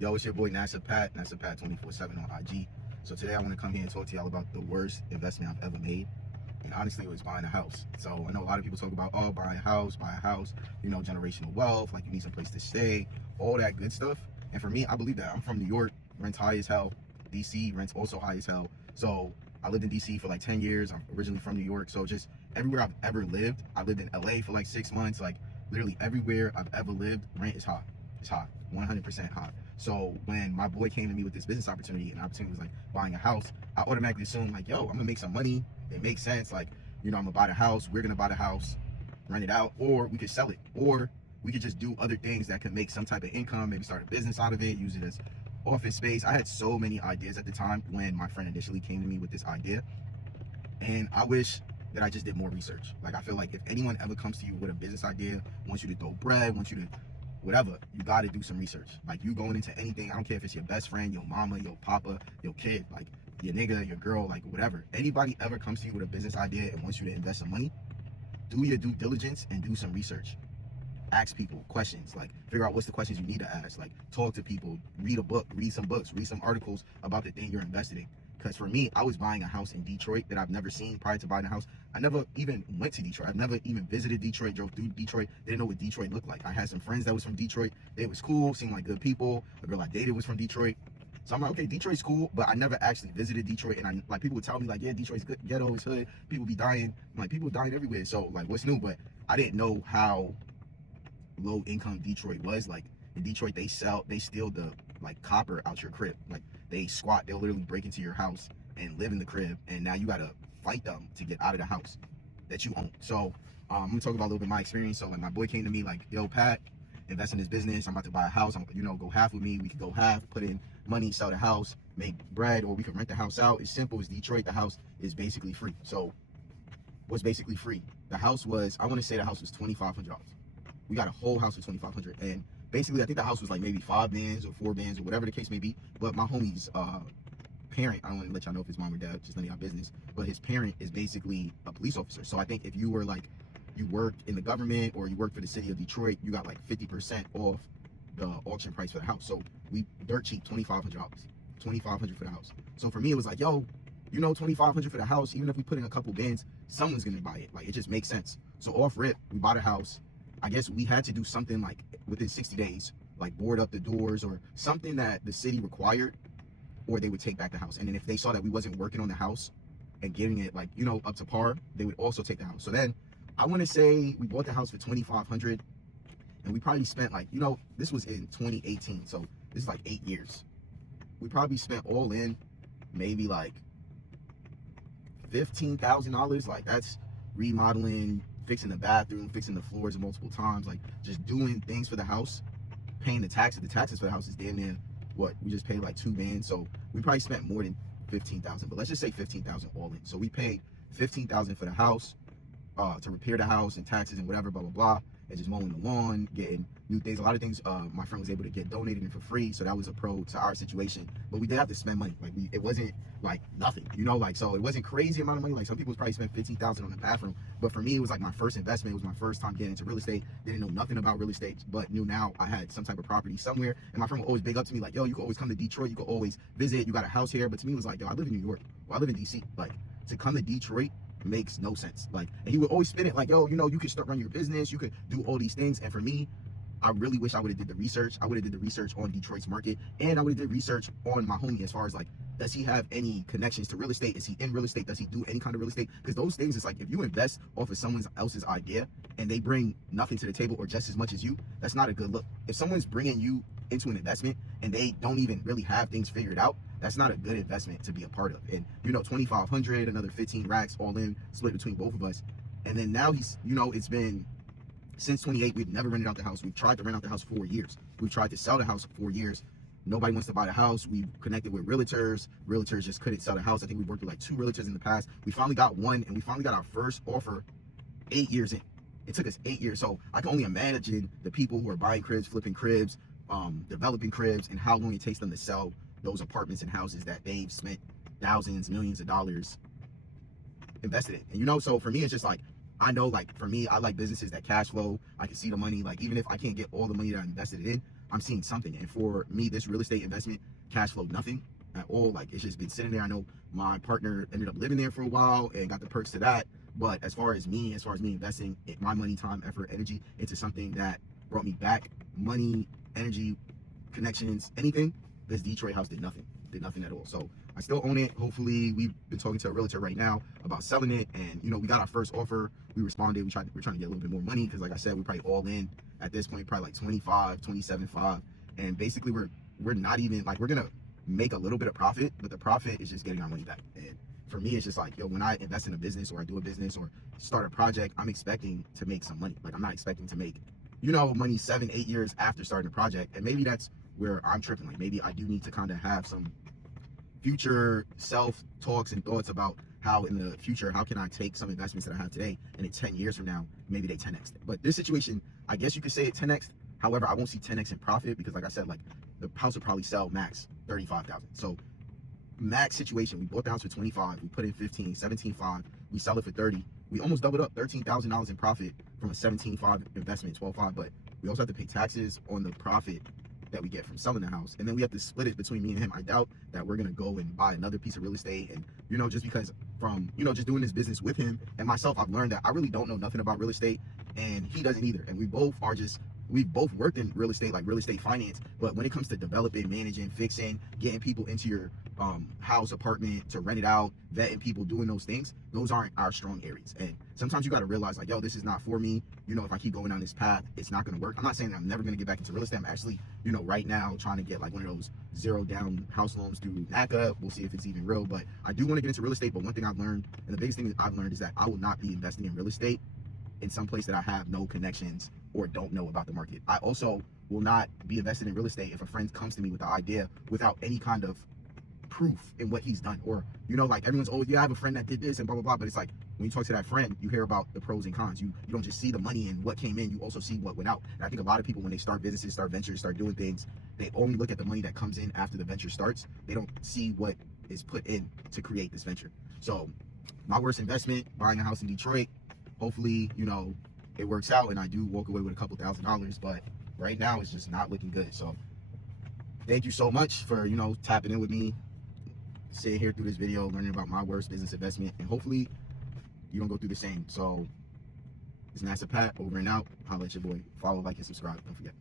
Yo, it's your boy NASA Pat 24/7 on IG. So today I want to come here and talk to y'all about the worst investment I've ever made. And honestly, it was buying a house. So I know a lot of people talk about, oh, buy a house, generational wealth, like you need some place to stay, all that good stuff. And for me, I believe that. I'm from New York, rent's high as hell. DC, rent's also high as hell. So I lived in DC for like 10 years. I'm originally from New York. So just everywhere I've ever lived, I lived in LA for like 6 months. Like literally everywhere I've ever lived, rent is high. It's high, 100% high. So when my boy came to me with this business opportunity, and the opportunity was like buying a house, I automatically assumed like, yo, I'm gonna make some money. It makes sense. Like, I'm gonna buy the house. We're gonna buy the house, rent it out, or we could sell it, or we could just do other things that could make some type of income. Maybe start a business out of it, use it as office space. I had so many ideas at the time when my friend initially came to me with this idea, and I wish that I just did more research. Like, I feel like if anyone ever comes to you with a business idea, wants you to throw bread, wants you to whatever, you got to do some research. Like, you going into anything, I don't care if it's your best friend, your mama, your papa, your kid, like your nigga, your girl, like whatever. Anybody ever comes to you with a business idea and wants you to invest some money, do your due diligence and do some research. Ask people questions, like figure out what's the questions you need to ask, like talk to people, read a book, read some books, read some articles about the thing you're investing in. Because for me, I was buying a house in Detroit that I've never seen prior to buying a house. I never even went to Detroit. I've never even visited Detroit, drove through Detroit, didn't know what Detroit looked like. I had some friends that was from Detroit. They was cool, seemed like good people. A girl I dated was from Detroit. So I'm like, okay, Detroit's cool, but I never actually visited Detroit. And like people would tell me like, yeah, Detroit's good, ghetto, it's hood, people be dying. I'm like, people dying everywhere. So like, what's new? But I didn't know how low income Detroit was. Like in Detroit, they steal the like copper out your crib. Like they'll literally break into your house and live in the crib, and now you gotta fight them to get out of the house that you own. So I'm gonna talk about a little bit of my experience. So like my boy came to me like, yo, Pat, invest in this business. I'm about to buy a house. Go half with me. We could go half, put in money, sell the house, make bread, or we could rent the house out. It's simple. It's Detroit. The house is basically free. So what's basically free? The house was, I want to say the house was $2,500. We got a whole house for $2,500, and basically I think the house was like maybe 5 bands or 4 bands or whatever the case may be. But my homie's parent, I don't want to let y'all know if his mom or dad, just none of y'all business, but his parent is basically a police officer. So I think if you were like, you worked in the government or you worked for the city of Detroit, you got like 50% off the auction price for the house. So we dirt cheap, $2,500, $2,500 for the house. So for me, it was like, yo, $2,500 for the house, even if we put in a couple bands, someone's gonna buy it. Like, it just makes sense. So off rip, we bought a house. I guess we had to do something like within 60 days, like board up the doors or something that the city required, or they would take back the house. And then if they saw that we wasn't working on the house and getting it like, up to par, they would also take the house. So then I want to say we bought the house for $2,500, and we probably spent like, this was in 2018. So this is like 8 years. We probably spent all in maybe like $15,000. Like that's remodeling, fixing the bathroom, fixing the floors multiple times, like just doing things for the house, paying the taxes. The taxes for the house is damn near what we just paid like 2 bands. So we probably spent more than 15,000, but let's just say 15,000 all in. So we paid 15,000 for the house, to repair the house and taxes and whatever, blah blah blah, and just mowing the lawn, getting new things. A lot of things my friend was able to get donated and for free, so that was a pro to our situation. But we did have to spend money. Like it wasn't like nothing, like, so it wasn't crazy amount of money. Like some people probably spent 15,000 on the bathroom, but for me it was like my first investment. It was my first time getting into real estate. Didn't know nothing about real estate, but knew now I had some type of property somewhere. And my friend would always big up to me like, yo, you can always come to Detroit, you can always visit, you got a house here. But to me it was like, yo, I live in New York, well, I live in DC. Like, to come to Detroit makes no sense. Like, and he would always spin it like, yo, you could start running your business, you could do all these things. And for me, I really wish I would have did the research. I would have did the research on Detroit's market, and I would have did research on my homie as far as like, does he have any connections to real estate? Is he in real estate? Does he do any kind of real estate? Because those things, it's like, if you invest off of someone else's idea and they bring nothing to the table or just as much as you, that's not a good look. If someone's bringing you into an investment and they don't even really have things figured out, that's not a good investment to be a part of. And 2,500, another 15 racks all in, split between both of us. And then now he's, it's been since 28, we've never rented out the house. We've tried to rent out the house for 4 years. We've tried to sell the house for 4 years. Nobody wants to buy the house. We've connected with realtors. Realtors just couldn't sell the house. I think we worked with like 2 realtors in the past. We finally got one, and we finally got our first offer 8 years in. It took us 8 years. So I can only imagine the people who are buying cribs, flipping cribs, developing cribs, and how long it takes them to sell those apartments and houses that they've spent thousands, millions of dollars invested in. And so for me, it's just like, I know, like, for me, I like businesses that cash flow. I can see the money. Like, even if I can't get all the money that I invested in, I'm seeing something. And for me, this real estate investment cash flow nothing at all. Like, it's just been sitting there. I know my partner ended up living there for a while and got the perks to that. But as far as me investing my money, time, effort, energy into something that brought me back money, energy, connections, anything, this Detroit house did nothing at all. So I still own it. Hopefully, we've been talking to a realtor right now about selling it, and you know, we got our first offer. We responded. We're trying to get a little bit more money because, like I said, we're probably all in at this point, probably like 25, 27.5, and basically we're not even like, we're gonna make a little bit of profit, but the profit is just getting our money back. And for me, it's just like, yo, when I invest in a business or I do a business or start a project, I'm expecting to make some money. Like, I'm not expecting to make, you know, money 7-8 years after starting a project. And maybe that's where I'm tripping. Like, maybe I do need to kind of have some future self talks and thoughts about how in the future, how can I take some investments that I have today and in 10 years from now, maybe they 10x. But this situation, I guess you could say it 10x. However, I won't see 10x in profit because, like I said, like, the house will probably sell max 35,000. So max situation, we bought the house for 25, we put in 15, 17.5, we sell it for 30. We almost doubled up, $13,000 in profit from a 17.5 investment, 12.5. But we also have to pay taxes on the profit that we get from selling the house, and then we have to split it between me and him. I doubt that we're gonna go and buy another piece of real estate. And you know, just because from, you know, just doing this business with him and myself, I've learned that I really don't know nothing about real estate, and he doesn't either. And we've both worked in real estate, like real estate finance, but when it comes to developing, managing, fixing, getting people into your house, apartment, to rent it out, vetting people, doing those things, those aren't our strong areas. And sometimes you got to realize, like, yo, this is not for me. You know, if I keep going down this path, it's not going to work. I'm not saying that I'm never going to get back into real estate. I'm actually, you know, right now trying to get like one of those 0 down house loans through NACA. We'll see if it's even real, but I do want to get into real estate. But one thing I've learned, and the biggest thing I've learned, is that I will not be investing in real estate in some place that I have no connections or don't know about the market. I also will not be invested in real estate if a friend comes to me with the idea without any kind of proof in what he's done. Or, you know, like, everyone's, oh yeah, I have a friend that did this and blah blah blah, but it's like, when you talk to that friend, you hear about the pros and cons. You don't just see the money and what came in, you also see what went out. And I think a lot of people, when they start businesses, start ventures, start doing things, they only look at the money that comes in after the venture starts. They don't see what is put in to create this venture. So my worst investment, buying a house in Detroit. Hopefully, you know, it works out and I do walk away with a couple $1,000s, but right now it's just not looking good. So thank you so much for, you know, tapping in with me, sitting here through this video, learning about my worst business investment, and hopefully you don't go through the same. So it's NASA Pat, over and out. Holla at your boy. Follow, like, and subscribe. Don't forget.